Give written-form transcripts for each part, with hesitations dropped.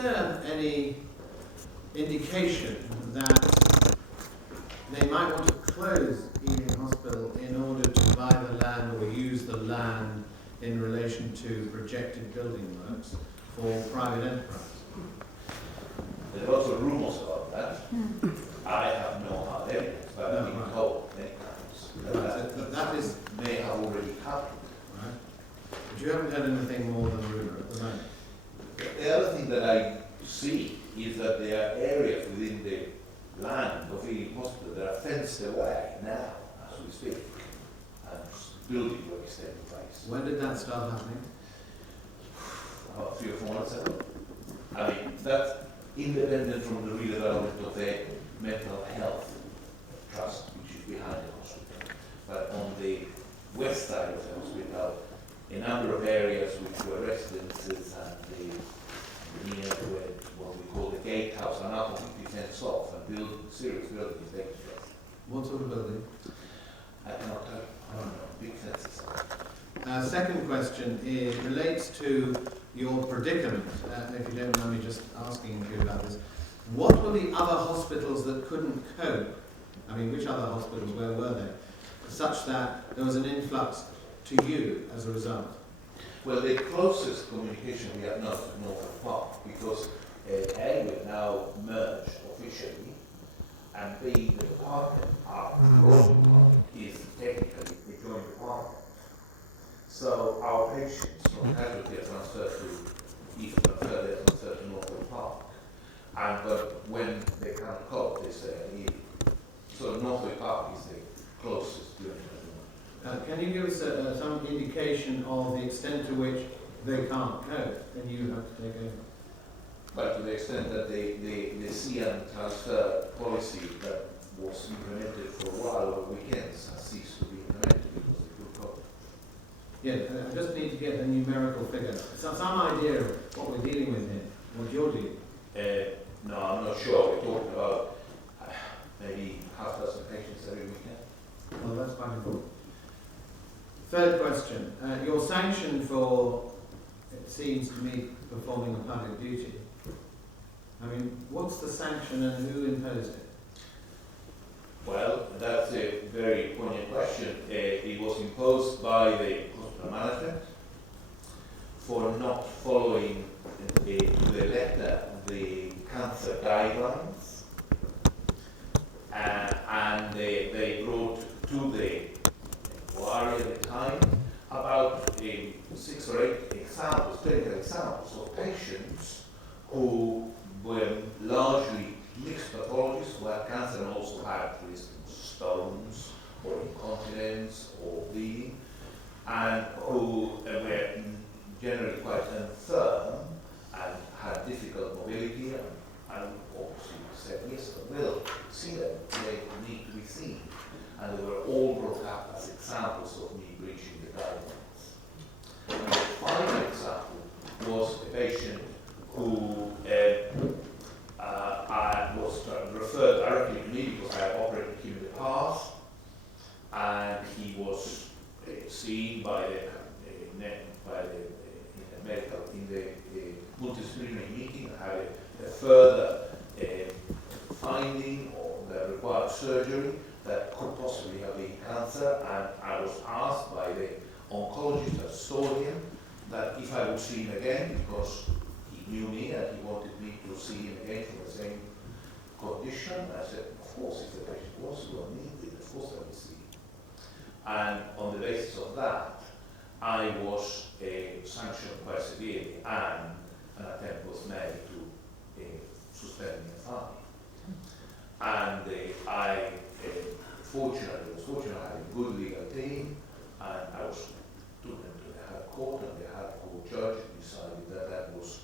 there any indication that they might want to close Ealing Hospital in order to buy the land or use the land in relation to projected building works for private enterprise? There are lots of rumours about that. I have no hard evidence, but I've been told many times that may have already happened. Right. But you haven't heard anything more than rumour at the moment? The other thing that I see is that there are areas within the land of Ealing Hospital that are fenced away now, as we speak, and building work is taking place. When did that start happening? About 3 or 4 months ago. I mean, that's independent from the redevelopment of the mental health trust, which is behind the hospital. But on the west side of the hospital, a number of areas which were residences and near what we call the gatehouse are now completely fenced off and serious building is taking place. What sort of building? I cannot tell you. I don't know. Big fences. Second question relates to your predicament, if you don't mind me just asking you about this. What were the other hospitals that couldn't cope? I mean, which other hospitals, where were they? Such that there was an influx to you as a result? Well, the closest communication we have now is Norfolk Park, because A, we've now merged officially, and B, the department, our growing department, is technically a joint department. So our patients from casualty are transferred to East, transferred to Norfolk Park. And but when they can't cope, they say Ealing. So Norfolk Park is the closest unit. Can you give us some indication of the extent to which they can't cope and you have to take over? But to the extent that the CM transfer policy that was implemented for a while over weekends has ceased to be implemented because of the good cope. Yeah, I just need to get a numerical figure. Some idea of what we're dealing with here, what you're dealing with. No, I'm not sure. We're talking about maybe half a dozen patients every weekend. Well, that's quite important. Third question. You're sanctioned for, it seems to me, performing a public duty. I mean, what's the sanction and who imposed it? Well, that's a very poignant question. It was imposed by the hospital management for not following to the letter the cancer guidelines, and they brought to the inquiry at the time about 6 or 8 examples, clinical examples of patients who were largely mixed pathologists who had cancer and also had, for instance, stones or incontinence or bleeding, and who were generally quite infirm and had difficult mobility, and obviously said, yes, I will see them, they need to be seen. And they were all brought up as examples of me breaching the guidelines. And the final example was a patient who was referred directly to me because I had operated him in the past, and he was seen by the medical in the multidisciplinary meeting and had a further finding that required surgery that could possibly have been cancer, and I was asked by the oncologist that saw him that if I would see him again, because he knew me and he wanted me to see him again for the same condition. I said, of course, if the patient was well needed, of course I would see him. And on the basis of that, I was sanctioned quite severely, and an attempt was made to suspend me and fine. And I was fortunate I had a good legal team, and I was took them to the High Court, and the High Court judge decided that that was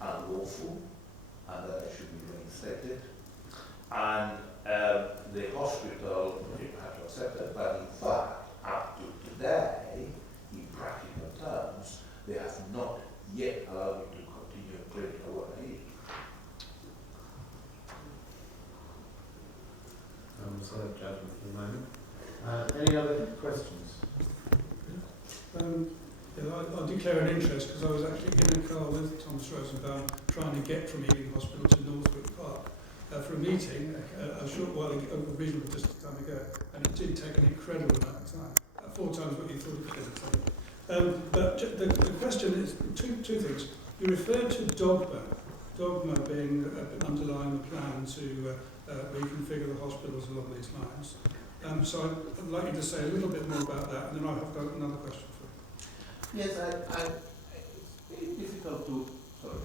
unlawful and that I should be reinstated. And the hospital had to accept that, but in fact, up to today, in practical terms, they have not yet allowed me to continue clinical work here. Solid judgment for the moment. Any other questions? I do declare an interest because I was actually in a car with Thomas Rosenbaum trying to get from Ealing Hospital to Northwood Park for a meeting a short while ago, a reasonable distance time ago, and it did take an incredible amount of time, 4 times what you thought it was going to take. But the question is two things. You referred to dogma being underlying the plan to reconfigure the hospitals along these lines. So I'd like you to say a little bit more about that, and then I have got another question for you. Yes, it's very difficult to, sorry.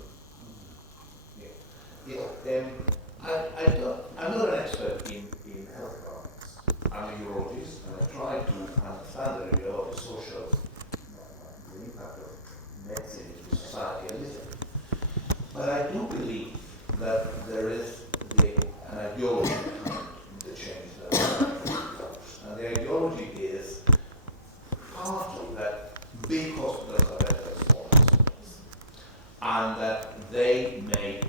I'm not an expert in health economics. I'm a urologist, and I try to understand the reality of social, the impact of medicine in society and living. But I do believe that there is an ideology behind the change that happens. And the ideology is partly that big hospitals are better than small hospitals, and that they may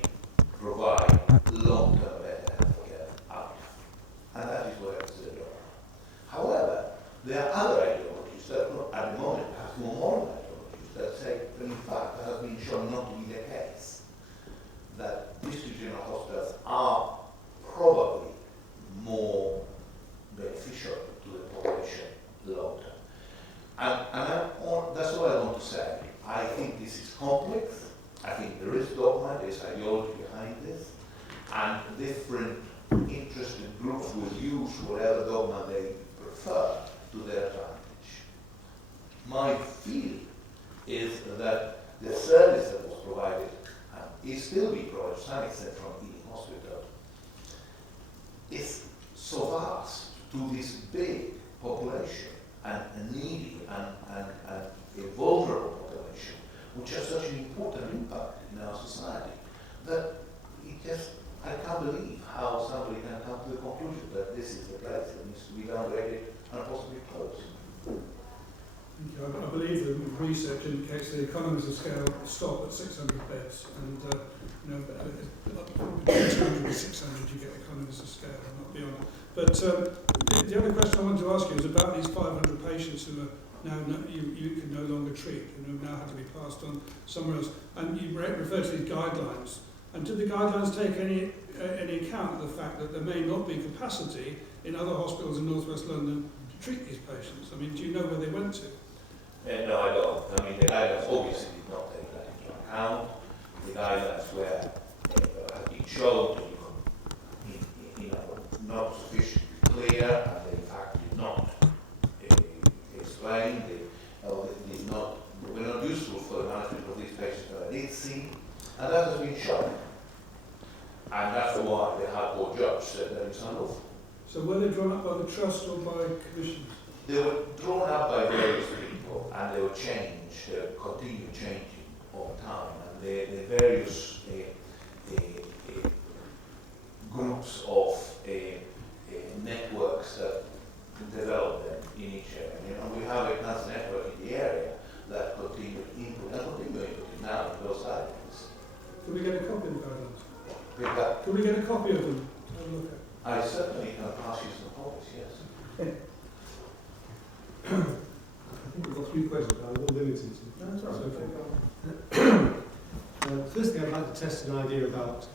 provide long-term better healthcare outcome. And that is what happens to the doctor. However, there are other ideologies that at the moment perhaps more modern ideologies that say that in fact that has been shown not to be the case. That district general hospitals are probably more beneficial to the population long term. And that's what I want to say. I think this is complex. I think there is dogma, there is ideology behind this, and different interested groups will use whatever dogma they prefer to their advantage. My feeling is that the service that was provided is still being provided to some extent from Ealing Hospital is so vast to this big population and a needy and a vulnerable population, which has such an important impact in our society, that I can't believe how somebody can come to the conclusion that this is the place that needs to be downgraded and possibly closed. I believe the research indicates the economies of scale stop at 600 beds, and up to 200 to 600 you get economies of scale, not beyond. But the other question I wanted to ask you is about these 500 patients who are now you can no longer treat, and who now have to be passed on somewhere else. And you refer to these guidelines. And do the guidelines take any account of the fact that there may not be capacity in other hospitals in North West London to treat these patients? I mean, do you know where they went to? No, I don't. I mean, the guidelines obviously did not take that into account. The guidelines were have been shown to be not sufficiently clear, and they in fact did not explain. They were not useful for the management of these patients that I did see, and that has been shown. And that's why the High Court judge said that it's unlawful. So were they drawn up by the trust or by commissions? They were drawn up by various people, and they were changed, continue changing over time, and the various groups of networks that develop them in each area. We have a cancer network in the area that continue input and continue input now in those guidelines. Can we get a copy of the guidelines? Can we get a copy of them to have a look at? I certainly can pass you some copies, yes. I think we've got 3 questions, but I'm a little limited to. No, that's okay. Firstly, I'd like to test an idea about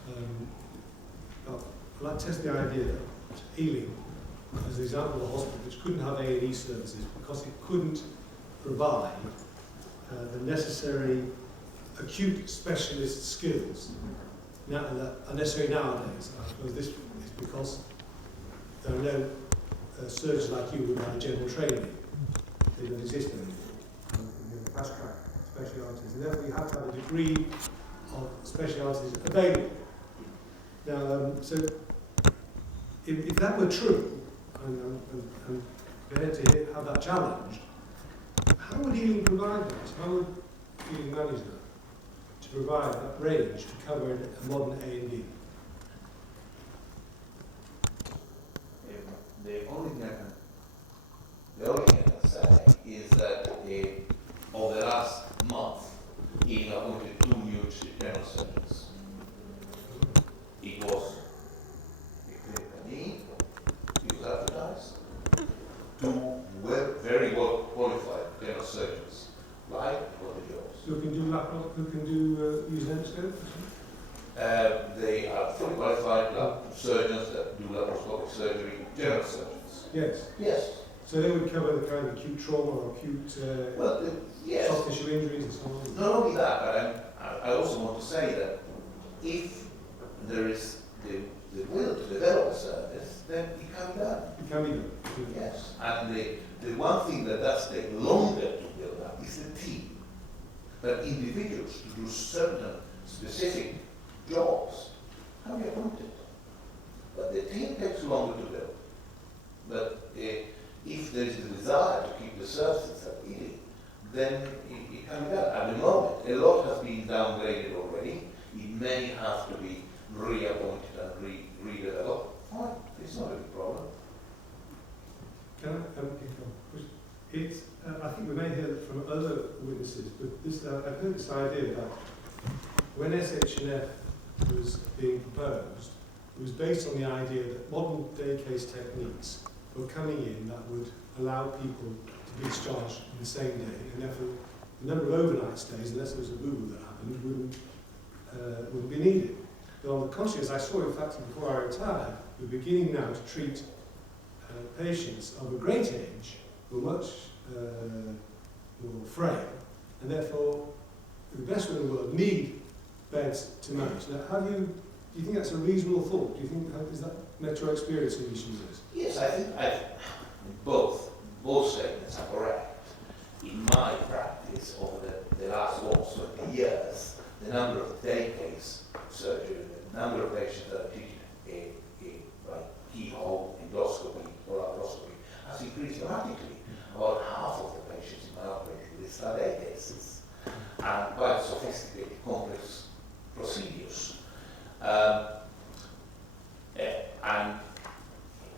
I'd like to test the idea that Ealing, as an example of a hospital which couldn't have A&E services because it couldn't provide the necessary acute specialist skills that are necessary nowadays. I suppose this is because there are no surgeons like you who have general training. They don't exist anymore. The fast track specialities, and therefore you have to have a degree of specialities available. Now, so if that were true, and prepared to have that challenged, how would Ealing provide that? How would Ealing manage that? To provide that range to cover a modern A&D? The only thing I can say is that over the last month, Ealing appointed 2 new general surgeons. It was a need, it was advertised, 2 very well qualified general surgeons, like for the jobs. They are fully qualified surgeons that do laparoscopic surgery, general surgeons. Yes. Yes. So they would cover the kind of acute trauma or acute Yes. soft tissue injuries and so on? Not only that, but I also want to say that if there is the will to develop a service, then it can be done. It can be done. Yes. And the one thing that does take longer to build up is the team. But individuals to do certain specific jobs can be appointed. But the team takes longer to build. But if there is a desire to keep the services at Ealing, then it can be done. At the moment, a lot has been downgraded already. It may have to be reappointed and redeveloped. Fine, it's not a big problem. Can I I think we may hear from other witnesses, but this, I've heard this idea that when SHNF was being proposed, it was based on the idea that modern day case techniques were coming in that would allow people to be discharged in the same day, and therefore the number of overnight stays, unless there was a boo-boo that happened, wouldn't be needed. But on the contrary, as I saw in fact before I retired, we're beginning now to treat patients of a great age who are much more frail, and therefore, the best in the world, need beds to manage. Now, do you think that's a reasonable thought? Do you think, is that met your experience in these users? Yes, I think both statements are correct. In my practice over the last almost 20 years, the number of day case surgery, the number of patients that are treated by keyhole, endoscopy, or laparoscopy has increased dramatically. About half of the patients in my operation list are day cases, and quite sophisticated, complex procedures. And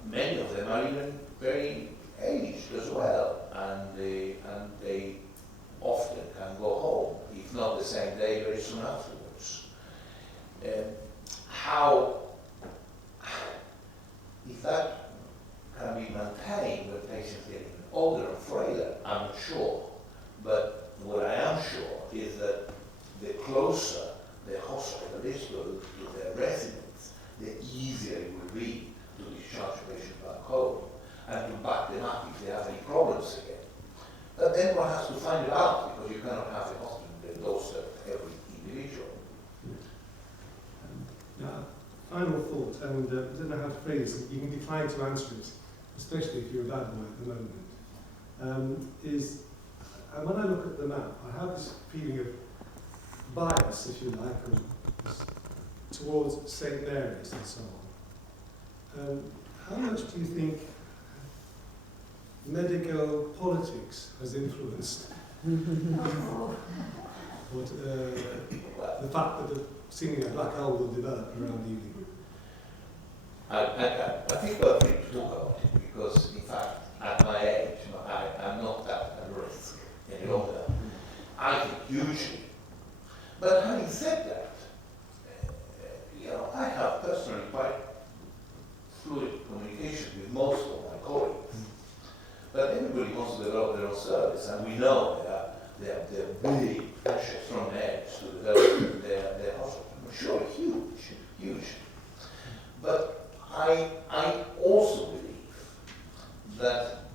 many of them are even very aged as well, and they often can go home, if not the same day, very soon afterwards. If that can be maintained when patients get older and frailer, I'm not sure. But what I am sure is that the closer the hospital is to their residents, the easier it will be to discharge patients back home and to back them up if they have any problems again. But then one has to find it out, because you cannot have a hospital that knows every individual. Now, final thought, and I don't know how to phrase this, you can decline to answer it, especially if you're a bad boy at the moment, and when I look at the map, I have this feeling of bias, if you like, towards St Mary's and so on. How much do you think medical politics has influenced the fact that seemingly a black hole will develop around Ealing? I think we're free to talk about it, because in fact, at my age, I'm not that at risk any longer. I think hugely. But having said that, I have personally quite fluid communication with most of my colleagues. But everybody wants to develop their own service, and we know there are big pressures from edge to develop their hospital. Sure, huge. But I also believe that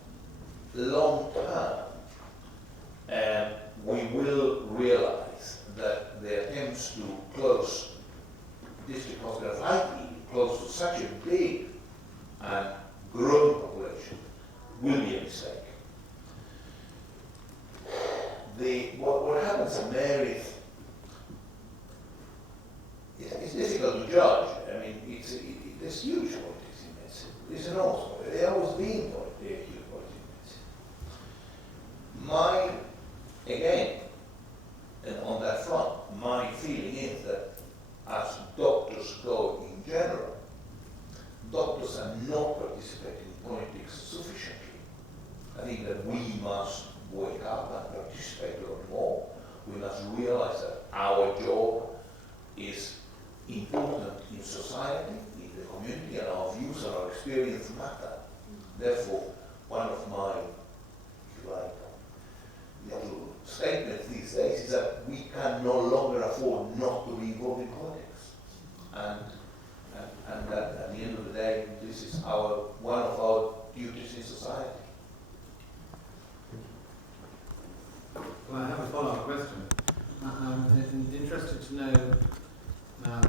long term, we will realize that the attempts to close district hospitals like Ealing, close to such a big and growing population, will be a mistake. What happens in Mary's, it's difficult to judge. I mean, there's huge politics in medicine. There's enormous politics. There always been huge politics in medicine. Again, and on that front, my feeling is that as doctors go in general, doctors are not participating in politics sufficiently. I think that we must wake up and participate a lot more. We must realize that our job is important in society, in the community, and our views and our experience matter. Therefore, one of my, if you like, little statements these days is that we can no longer afford not to be involved in politics. know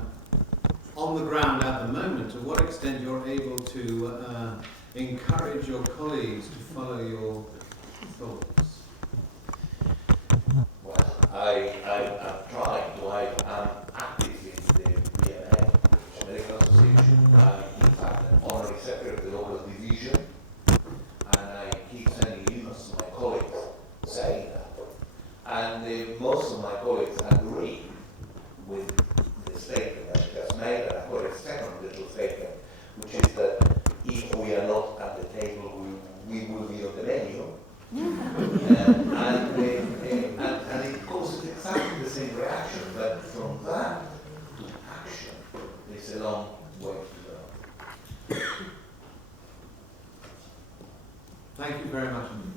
on the ground at the moment to what extent you're able to encourage your colleagues to follow your thoughts. Well, I'm trying to. I'm active in the BMA, Medical Association. I'm in fact an honorary secretary of the local division, and I keep sending emails to my colleagues saying that. And most of my colleagues agree with the statement that she has made, and I've got a second little statement, which is that if we are not at the table, we will be on the menu. And it causes exactly the same reaction, but from that to action, it's a long way to go. Thank you very much indeed.